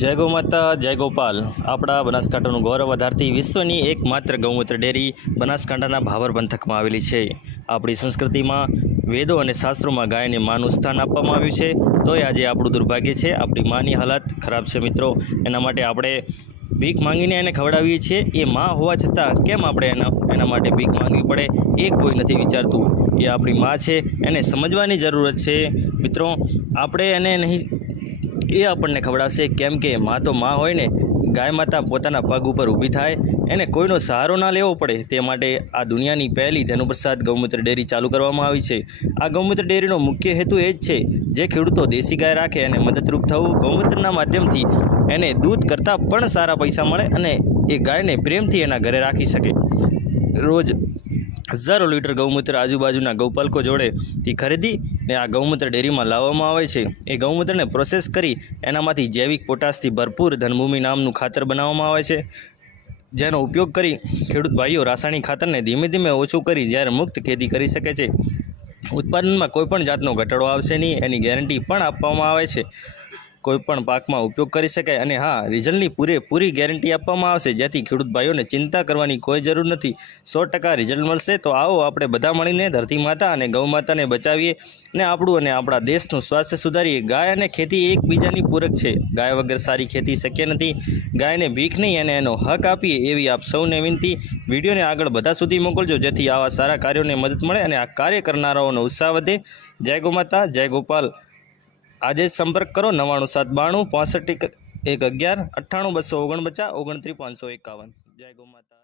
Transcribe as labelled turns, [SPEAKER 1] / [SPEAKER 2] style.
[SPEAKER 1] જય ગૌ માતા જય ગોપાલ. આપણા બનાસકાંઠાનું ગૌરવ વધારતી વિશ્વની એકમાત્ર ગૌમૂત્ર ડેરી બનાસકાંઠાના ભાવર પંથકમાં આવેલી છે. આપણી સંસ્કૃતિમાં, વેદો અને શાસ્ત્રોમાં ગાયને માનું સ્થાન આપવામાં આવ્યું છે. તોય આજે આપણું દુર્ભાગ્ય છે, આપણી માની હાલત ખરાબ છે મિત્રો. એના માટે આપણે ભીખ માંગીને એને ખવડાવીએ છીએ. એ માં હોવા છતાં કેમ આપણે એના એના માટે ભીખ માંગવી પડે એ કોઈ નથી વિચારતું. એ આપણી માં છે, એને સમજવાની જરૂરત છે. મિત્રો, આપણે એને નહીં એ આપણને ખવડાવશે. કેમ કે માં તો માં હોય ને, ગાય માતા પોતાના પગ ઉપર ઊભી થાય, એને કોઈનો સહારો ના લેવો પડે. તે માટે આ દુનિયાની પહેલી ધનુપ્રસાદ ગૌમૂત્ર ડેરી ચાલુ કરવામાં આવી છે. આ ગૌમૂત્ર ડેરીનો મુખ્ય હેતુ એ જ છે જે ખેડૂતો દેશી ગાય રાખે અને મદદરૂપ થવું. ગૌમૂત્રના માધ્યમથી એને દૂધ કરતાં પણ સારા પૈસા મળે અને એ ગાયને પ્રેમથી એના ઘરે રાખી શકે. રોજ હજારો લીટર ગૌમૂત્ર આજુબાજુના ગૌપાલકો જોડેથી ખરીદી ને આ ગૌમૂત્ર ડેરીમાં લાવવામાં આવે છે. એ ગૌમૂત્રને પ્રોસેસ કરી એનામાંથી જૈવિક પોટાશથી ભરપૂર ધનભૂમિ નામનું ખાતર બનાવવામાં આવે છે. જેનો ઉપયોગ કરી ખેડૂત ભાઈઓ રાસાયણિક ખાતરને ધીમે ધીમે ઓછું કરી જ્યારે મુક્ત ખેતી કરી શકે છે. ઉત્પાદનમાં કોઈપણ જાતનો ઘટાડો આવશે નહીં, એની ગેરંટી પણ આપવામાં આવે છે. કોઈપણ પાકમાં ઉપયોગ કરી શકાય અને હા, રિઝલ્ટની પૂરેપૂરી ગેરંટી આપવામાં આવશે. જેથી ખેડૂત ભાઈઓને ચિંતા કરવાની કોઈ જરૂર નથી. સો ટકા રિઝલ્ટ મળશે તો આવો આપણે બધા મળીને ધરતી માતા અને ગૌ માતાને બચાવીએ અને આપણું અને આપણા દેશનું સ્વાસ્થ્ય સુધારીએ. ગાય અને ખેતી એકબીજાની પૂરક છે. ગાય વગર સારી ખેતી શક્ય નથી. ગાયને ભીખ નહીં અને એનો હક આપીએ એવી આપ સૌને વિનંતી. વિડીયોને આગળ બધા સુધી મોકલજો, જેથી આવા સારા કાર્યોને મદદ મળે અને આ કાર્ય કરનારાઓનો ઉત્સાહ વધે. જય ગૌ માતા, જય ગોપાલ. આજે સંપર્ક કરો નવ્વાણું સાત બાણું, પાસઠ એક અગિયાર, અઠ્ઠાણું બસો ઓગણપચાસ, ઓગણત્રીસ પાંચસો એકાવન. જય ગૌ માતા